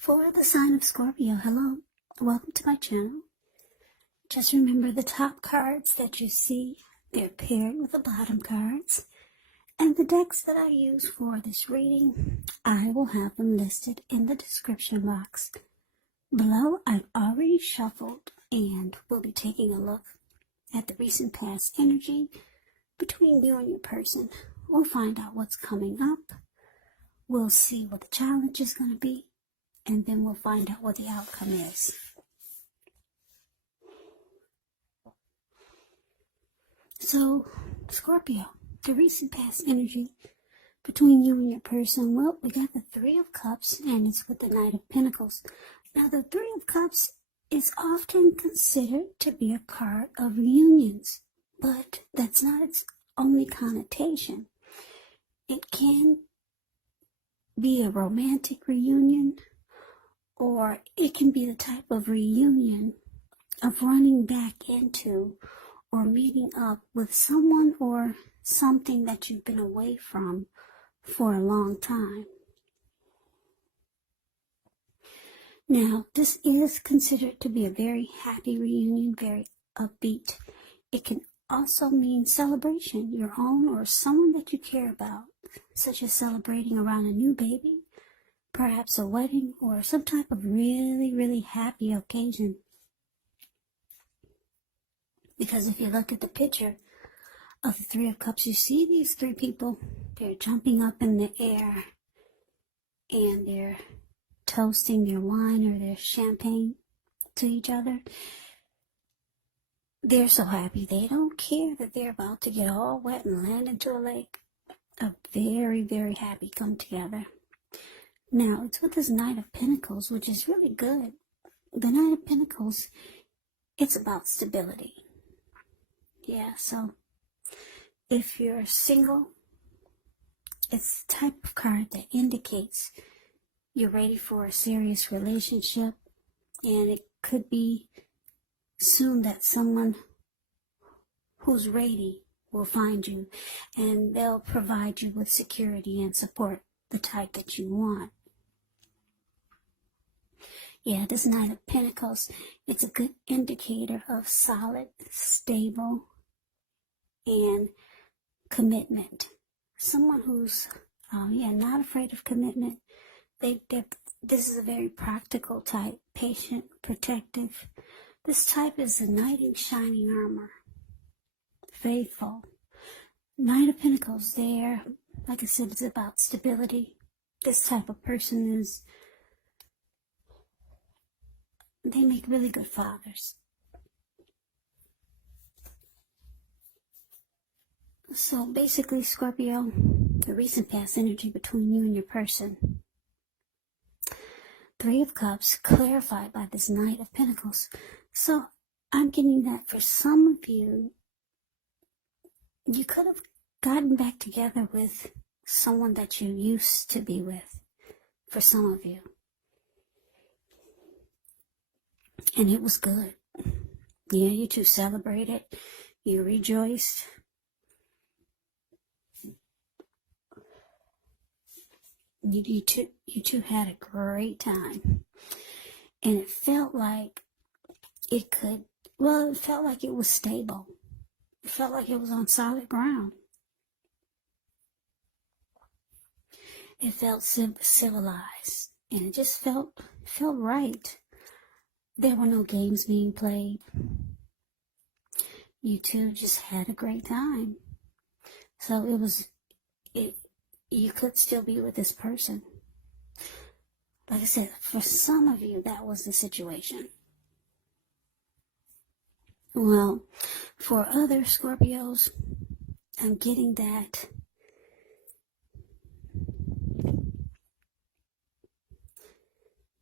For the sign of Scorpio, hello, welcome to my channel. Just remember the top cards that you see, they're paired with the bottom cards. And the decks that I use for this reading, I will have them listed in the description box below. I've already shuffled and we'll be taking a look at the recent past energy between you and your person. We'll find out what's coming up. We'll see what the challenge is going to be. And then we'll find out what the outcome is. So, Scorpio, the recent past energy between you and your person. Well, we got the Three of Cups, and it's with the Knight of Pentacles. Now, the Three of Cups is often considered to be a card of reunions, but that's not its only connotation. It can be a romantic reunion, or it can be the type of reunion of running back into or meeting up with someone or something that you've been away from for a long time. Now, this is considered to be a very happy reunion, very upbeat. It can also mean celebration, your own or someone that you care about, such as celebrating around a new baby, perhaps a wedding, or some type of really, really happy occasion. Because if you look at the picture of the Three of Cups, you see these three people, they're jumping up in the air and they're toasting their wine or their champagne to each other. They're so happy. They don't care that they're about to get all wet and land into a lake. A very, very happy come together. Now, it's with this Knight of Pentacles, which is really good. The Knight of Pentacles, it's about stability. Yeah, so if you're single, it's the type of card that indicates you're ready for a serious relationship, and it could be soon that someone who's ready will find you, and they'll provide you with security and support, the type that you want. Yeah, this Knight of Pentacles, it's a good indicator of solid, stable, and commitment. Someone who's, not afraid of commitment. This is a very practical type, patient, protective. This type is a knight in shining armor, faithful. Knight of Pentacles there, like I said, it's about stability. This type of person they make really good fathers. So basically, Scorpio, the recent past energy between you and your person. Three of Cups clarified by this Knight of Pentacles. So I'm getting that for some of you, you could have gotten back together with someone that you used to be with, for some of you. And it was good. Yeah, you two celebrated. You rejoiced. You two had a great time. And it felt like it felt like it was stable. It felt like it was on solid ground. It felt civilized. And it just felt right. There were no games being played. You two just had a great time. So you could still be with this person. Like I said, for some of you, that was the situation. Well, for other Scorpios, I'm getting that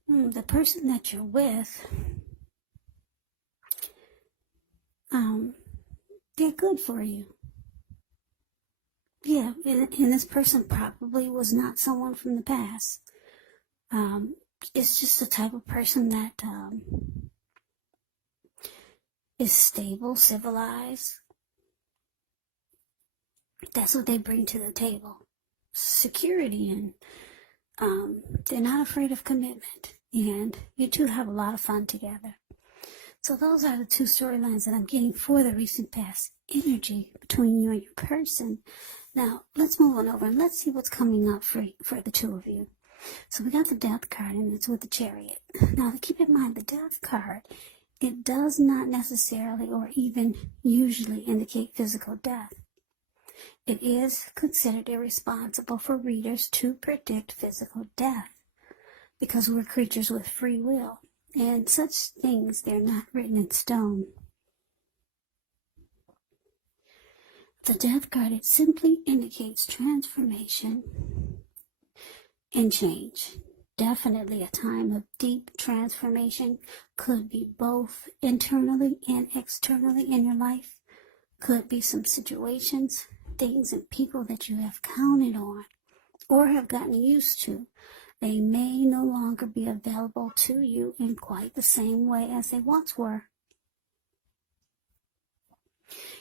the person that you're with, they're good for you. Yeah, and this person probably was not someone from the past. It's just the type of person that is stable, civilized. That's what they bring to the table. Security, and they're not afraid of commitment. and you two have a lot of fun together. So those are the two storylines that I'm getting for the recent past energy between you and your person. Now, let's move on over and let's see what's coming up for the two of you. So we got the Death card, and it's with the Chariot. Now, keep in mind, the Death card, it does not necessarily or even usually indicate physical death. It is considered irresponsible for readers to predict physical death because we're creatures with free will, and such things, they're not written in stone. The Death card, it simply indicates transformation and change. Definitely a time of deep transformation. Could be both internally and externally in your life. Could be some situations, things, and people that you have counted on or have gotten used to. They may no longer be available to you in quite the same way as they once were.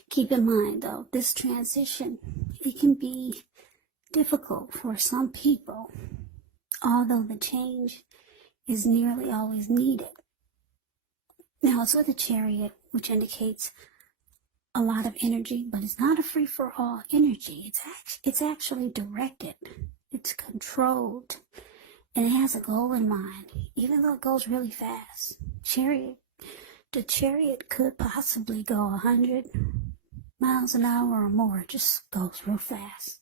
Keep in mind, though, this transition, it can be difficult for some people, although the change is nearly always needed. Now, it's with a Chariot, which indicates a lot of energy, but it's not a free-for-all energy. It's actually directed. It's controlled, and it has a goal in mind, even though it goes really fast. The Chariot could possibly go 100 miles an hour or more. It just goes real fast.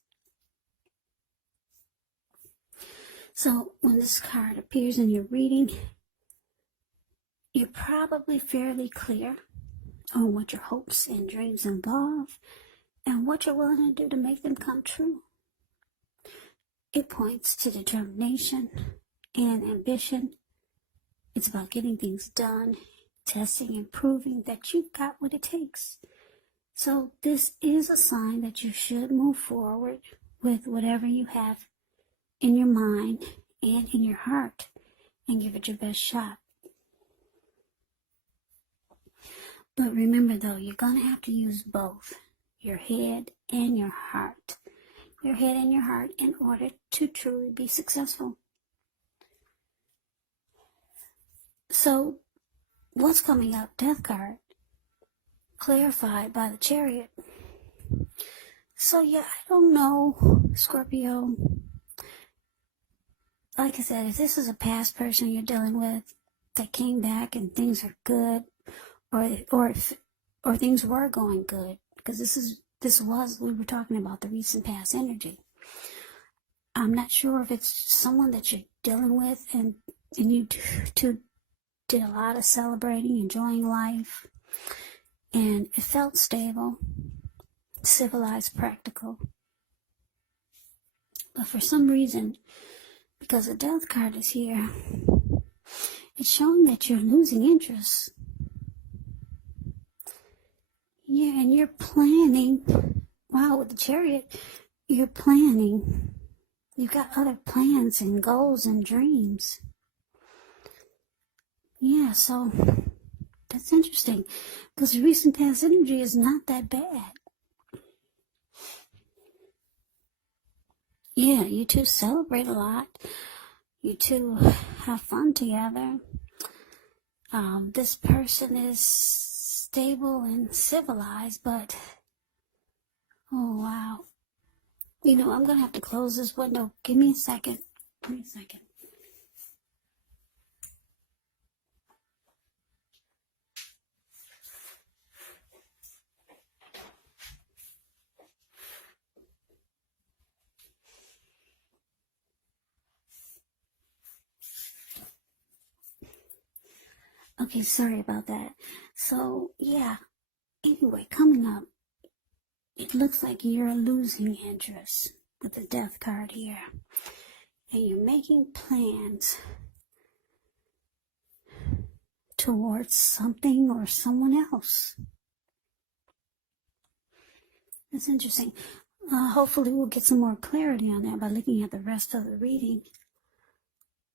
So when this card appears in your reading, you're probably fairly clear on what your hopes and dreams involve and what you're willing to do to make them come true. It points to determination and ambition. It's about getting things done, testing and proving that you've got what it takes. So this is a sign that you should move forward with whatever you have in your mind and in your heart and give it your best shot. But remember, though, you're going to have to use both your head and your heart. Your head and your heart in order to truly be successful. So what's coming up? Death card, clarified by the Chariot. So yeah, I don't know, Scorpio. Like I said, if this is a past person you're dealing with that came back and things are good, or things were going good, because we were talking about the recent past energy. I'm not sure if it's someone that you're dealing with and you two did a lot of celebrating, enjoying life, and it felt stable, civilized, practical. But for some reason, because the Death card is here, it's showing that you're losing interest. Yeah, and you're planning. Wow, with the Chariot, you're planning. You've got other plans and goals and dreams. Yeah, so that's interesting, because the recent past energy is not that bad. Yeah, you two celebrate a lot. You two have fun together. This person is stable and civilized, but oh wow. You know, I'm going to have to close this window. Give me a second. Give me a second. Okay, sorry about that. So, yeah. Anyway, coming up, it looks like you're losing interest with the Death card here. And you're making plans towards something or someone else. That's interesting. Hopefully we'll get some more clarity on that by looking at the rest of the reading.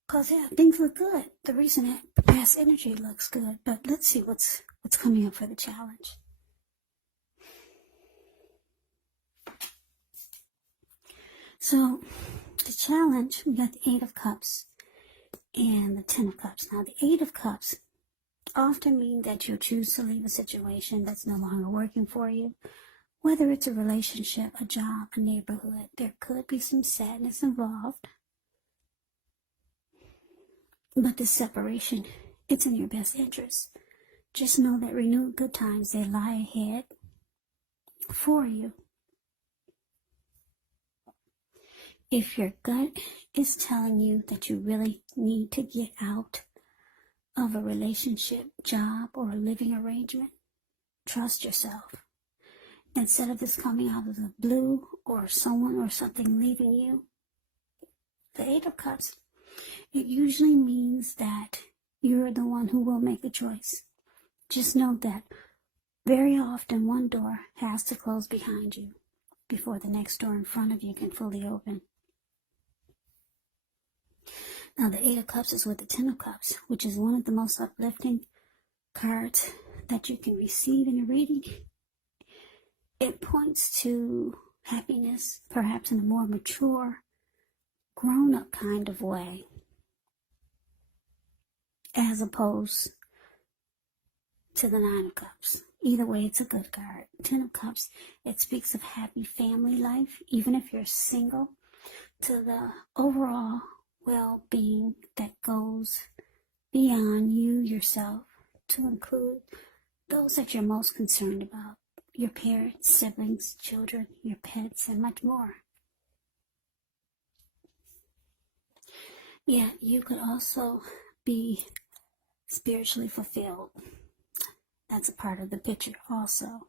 Because, yeah, things look good. The recent past energy looks good. But let's see what's coming up for the challenge. So, the challenge, we got the 8 of Cups. and the Ten of Cups. Now, the Eight of Cups often mean that you'll choose to leave a situation that's no longer working for you. Whether it's a relationship, a job, a neighborhood, there could be some sadness involved. But this separation, it's in your best interest. Just know that renewed good times, they lie ahead for you. If your gut is telling you that you really need to get out of a relationship, job, or a living arrangement, trust yourself. Instead of this coming out of the blue or someone or something leaving you, the Eight of Cups, it usually means that you're the one who will make the choice. Just know that very often one door has to close behind you before the next door in front of you can fully open. Now, the Eight of Cups is with the Ten of Cups, which is one of the most uplifting cards that you can receive in a reading. It points to happiness, perhaps in a more mature, grown-up kind of way, as opposed to the Nine of Cups. Either way, it's a good card. Ten of Cups, it speaks of happy family life, even if you're single, to the overall well-being that goes beyond you yourself, to include those that you're most concerned about, your parents, siblings, children, your pets, and much more. Yeah, you could also be spiritually fulfilled. That's a part of the picture also.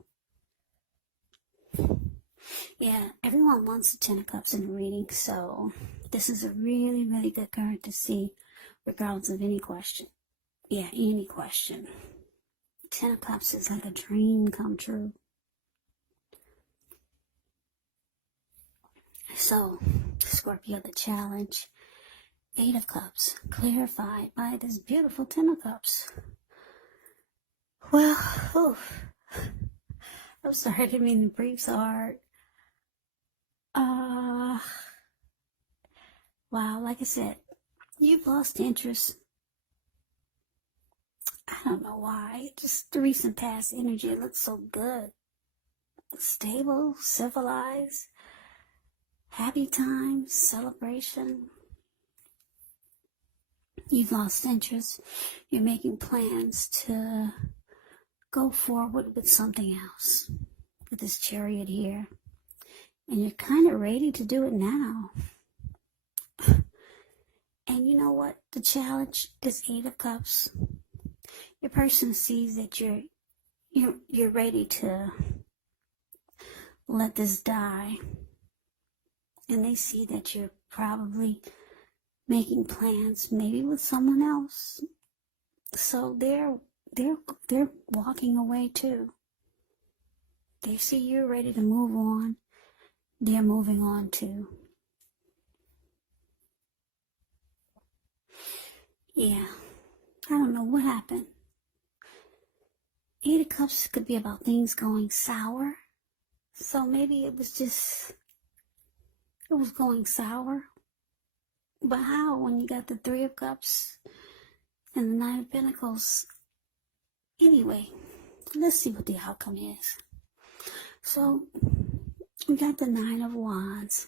Yeah, everyone wants the Ten of Cups in a reading, so this is a really, really good card to see, regardless of any question. Yeah, any question. Ten of Cups is like a dream come true. So, Scorpio, the challenge. Eight of Cups, clarified by this beautiful Ten of Cups. Well, I'm sorry, I didn't mean to breathe so hard. Wow, like I said, you've lost interest. I don't know why. Just the recent past energy, it looks so good. Stable, civilized, happy times, celebration. You've lost interest. You're making plans to go forward with something else, with this Chariot here. And you're kind of ready to do it now. And you know what? The challenge is Eight of Cups. Your person sees that you're ready to let this die. And they see that you're probably making plans, maybe with someone else. So they're walking away too. They see you're ready to move on. They're moving on too. Yeah, I don't know what happened. Eight of Cups could be about things going sour. So maybe it was going sour. But how when you got the Three of Cups and the Nine of Pentacles? Anyway, let's see what the outcome is. So, we got the Nine of Wands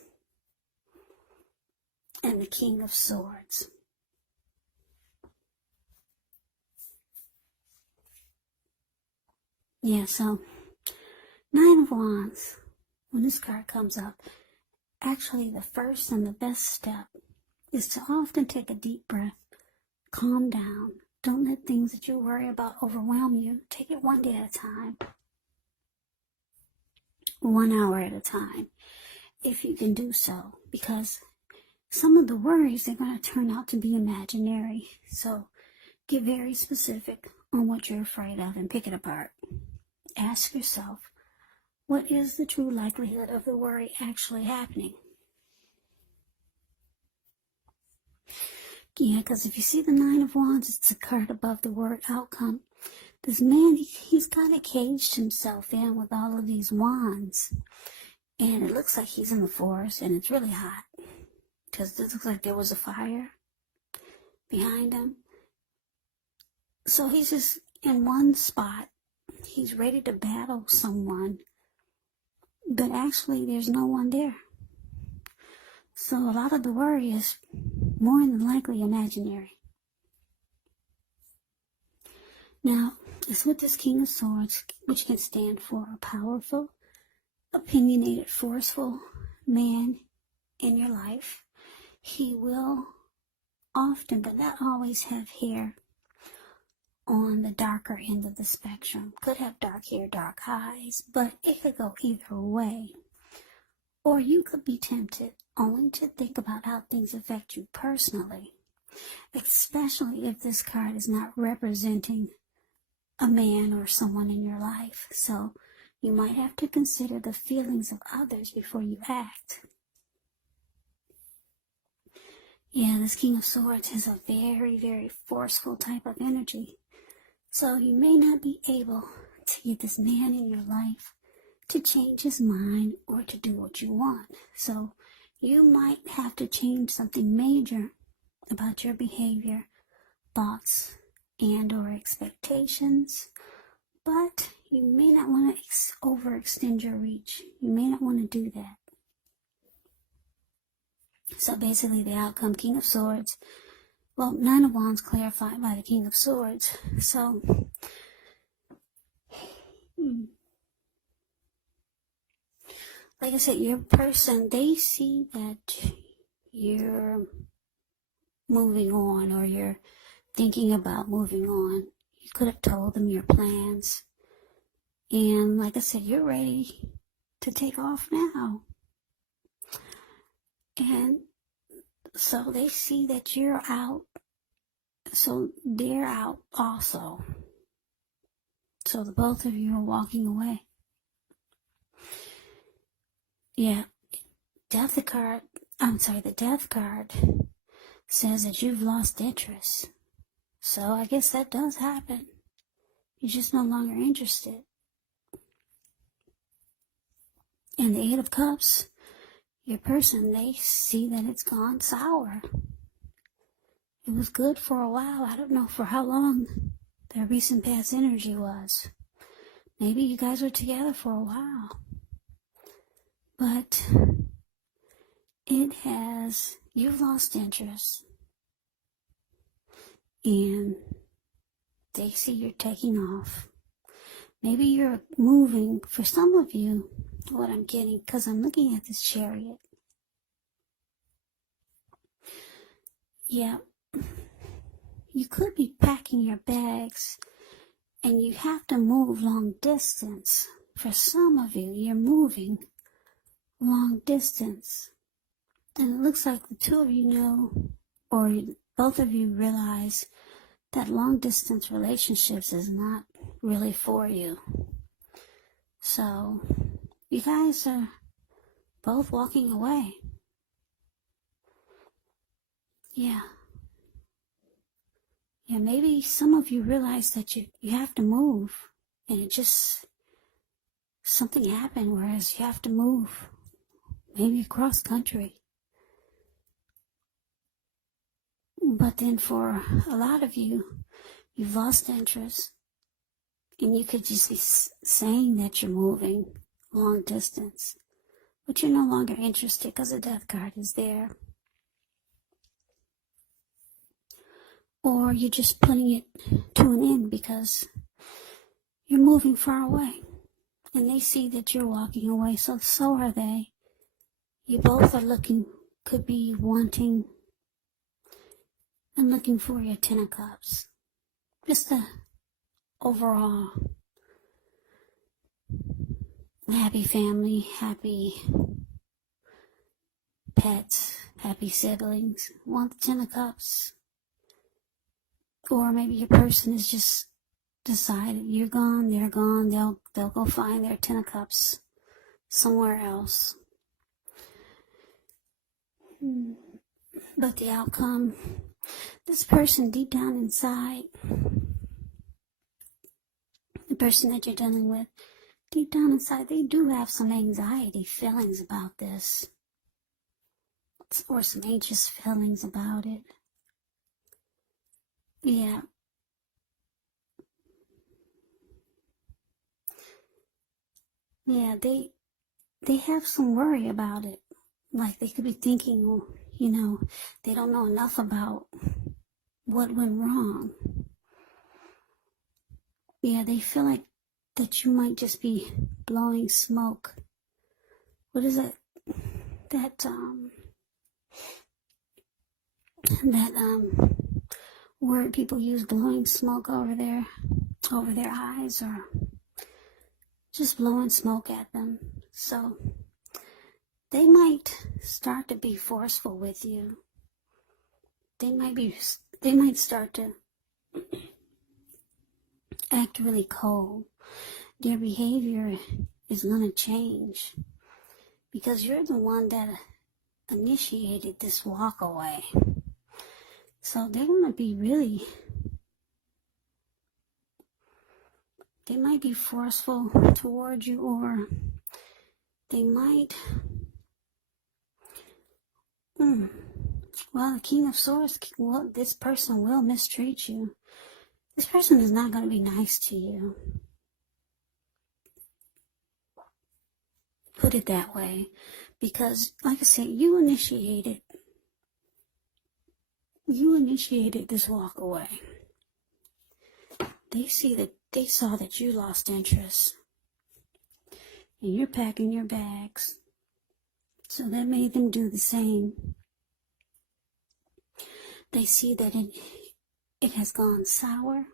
and the King of Swords. Yeah, so Nine of Wands, when this card comes up, actually the first and the best step is to often take a deep breath, calm down. Don't let things that you worry about overwhelm you. Take it one day at a time, 1 hour at a time, if you can do so, because some of the worries, they're going to turn out to be imaginary. So get very specific on what you're afraid of and pick it apart. Ask yourself, what is the true likelihood of the worry actually happening? Yeah, because if you see the Nine of Wands, it's a card above the word outcome. This man, he's kind of caged himself in with all of these wands. And it looks like he's in the forest and it's really hot. Because it looks like there was a fire behind him. So he's just in one spot. He's ready to battle someone, but actually there's no one there. So a lot of the worry is more than likely imaginary. Now, it's with this King of Swords, which can stand for a powerful, opinionated, forceful man in your life. He will often, but not always, have hair on the darker end of the spectrum. Could have dark hair, dark eyes, but it could go either way. Or you could be tempted only to think about how things affect you personally, especially if this card is not representing a man or someone in your life. So you might have to consider the feelings of others before you act. Yeah, this King of Swords has a very, very forceful type of energy. So you may not be able to get this man in your life to change his mind or to do what you want. So you might have to change something major about your behavior, thoughts, and or expectations. But you may not want to overextend your reach. You may not want to do that. So basically the outcome, King of Swords. Well, Nine of Wands clarified by the King of Swords. So, like I said, your person, they see that you're moving on or you're thinking about moving on. You could have told them your plans. And like I said, you're ready to take off now. And so they see that you're out. So they're out also. So the both of you are walking away. Yeah. The death card says that you've lost interest. So I guess that does happen. You're just no longer interested. And the Eight of Cups, your person, they see that it's gone sour. It was good for a while. I don't know for how long their recent past energy was. Maybe you guys were together for a while. But you've lost interest. And they see you're taking off. Maybe you're moving. For some of you, what I'm getting, because I'm looking at this Chariot. Yeah. You could be packing your bags and you have to move long distance. For some of you, you're moving long distance. And it looks like the two of you know, or both of you realize that long distance relationships is not really for you. So you guys are both walking away. Yeah. Yeah, maybe some of you realize that you have to move, and it just, something happened, whereas you have to move, maybe across country. But then for a lot of you, you've lost interest, and you could just be saying that you're moving long distance, but you're no longer interested because the Death card is there. Or you're just putting it to an end because you're moving far away. And they see that you're walking away, so are they. You both are could be wanting and looking for your Ten of Cups. Just a overall happy family, happy pets, happy siblings. Want the Ten of Cups. Or maybe your person has just decided you're gone, they're gone, they'll go find their Ten of Cups somewhere else. But the outcome, this person deep down inside, the person that you're dealing with, deep down inside, they do have some anxiety feelings about this. Or some anxious feelings about it. Yeah. Yeah, they have some worry about it. Like they could be thinking, well, they don't know enough about what went wrong. Yeah, they feel like that you might just be blowing smoke. What is it? That word people use, blowing smoke over their eyes, or just blowing smoke at them. So they might start to be forceful with you. They might start to act really cold. Their behavior is going to change because you're the one that initiated this walk away. So they're going to be they might be forceful towards you, or they might, well, the King of Swords, well, this person will mistreat you. This person is not going to be nice to you. Put it that way. Because, like I said, you initiated this walk away. They saw that you lost interest. And you're packing your bags. So that made them do the same. They see that it has gone sour,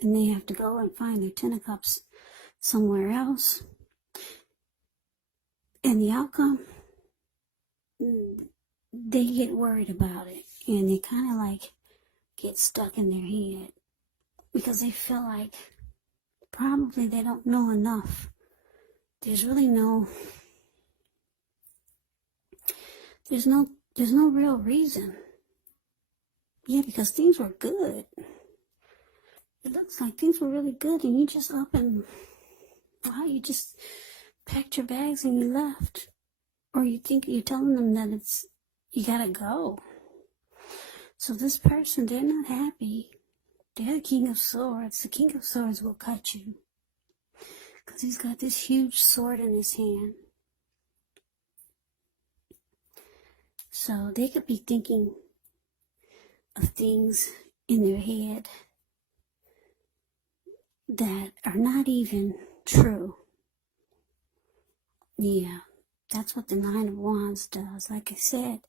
and they have to go and find their Ten of Cups somewhere else. And the outcome, they get worried about it, and they kind of like get stuck in their head because they feel like probably they don't know enough. There's no real reason. Yeah, because things were good. It looks like things were really good, and you just you just packed your bags and you left. Or you think you're telling them that you gotta go. So this person, they're not happy. They're the King of Swords. The King of Swords will cut you. Because he's got this huge sword in his hand. So they could be thinking of things in their head that are not even true. Yeah, that's what the Nine of Wands does. Like I said,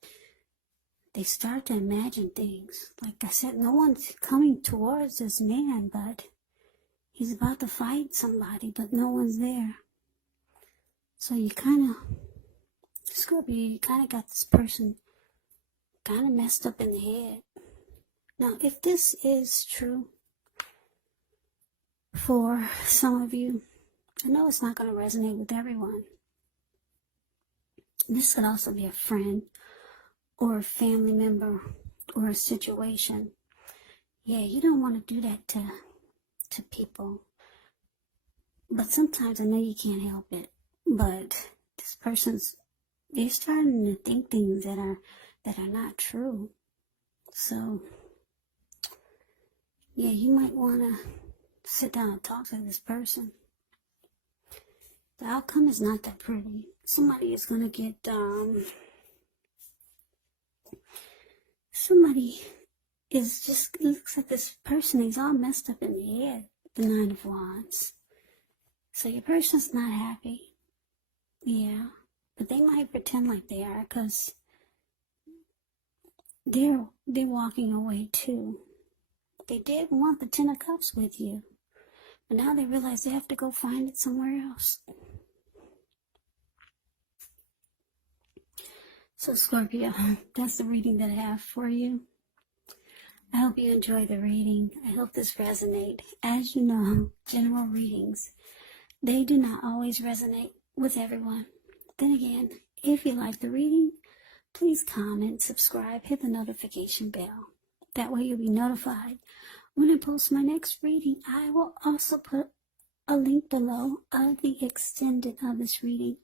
they start to imagine things. Like I said, no one's coming towards this man, but he's about to fight somebody, but no one's there. So you Scorpio, you kind of got this person kind of messed up in the head. Now, if this is true for some of you, I know it's not going to resonate with everyone. This could also be a friend or a family member or a situation. Yeah, you don't want to do that to people. But sometimes I know you can't help it. But they're starting to think things that are not true. So, yeah, you might want to sit down and talk to this person. The outcome is not that pretty. Somebody is going to get, it looks like this person is all messed up in the head, the Nine of Wands. So your person's not happy. Yeah, but they might pretend like they are because they're walking away too. They did want the Ten of Cups with you, but now they realize they have to go find it somewhere else. So Scorpio, that's the reading that I have for you. I hope you enjoy the reading. I hope this resonates. As you know, general readings, they do not always resonate with everyone. Then again, if you like the reading, please comment, subscribe, hit the notification bell. That way you'll be notified when I post my next reading. I will also put a link below of the extended of this reading,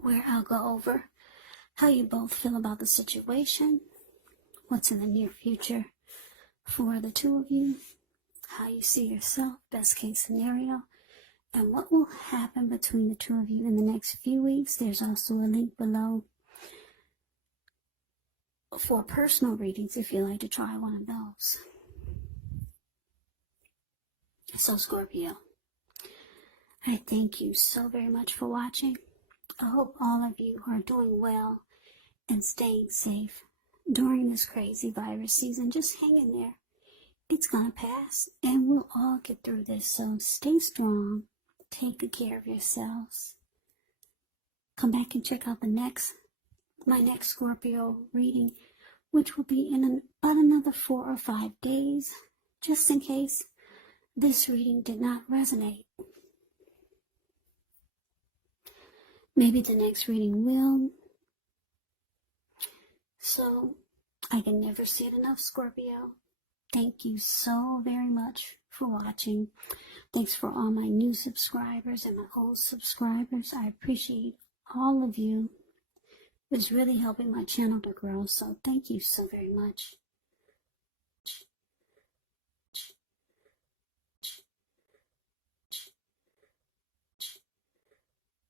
where I'll go over how you both feel about the situation, what's in the near future, for the two of you, how you see yourself, best case scenario, and what will happen between the two of you in the next few weeks. There's also a link below for personal readings if you'd like to try one of those. So Scorpio, I thank you so very much for watching. I hope all of you are doing well and staying safe during this crazy virus season. Just hang in there. It's gonna pass and we'll all get through this. So stay strong. Take good care of yourselves. Come back and check out my next Scorpio reading, which will be in about another 4 or 5 days, just in case this reading did not resonate. Maybe the next reading will. So, I can never say it enough, Scorpio. Thank you so very much for watching. Thanks for all my new subscribers and my old subscribers. I appreciate all of you. It's really helping my channel to grow, so thank you so very much.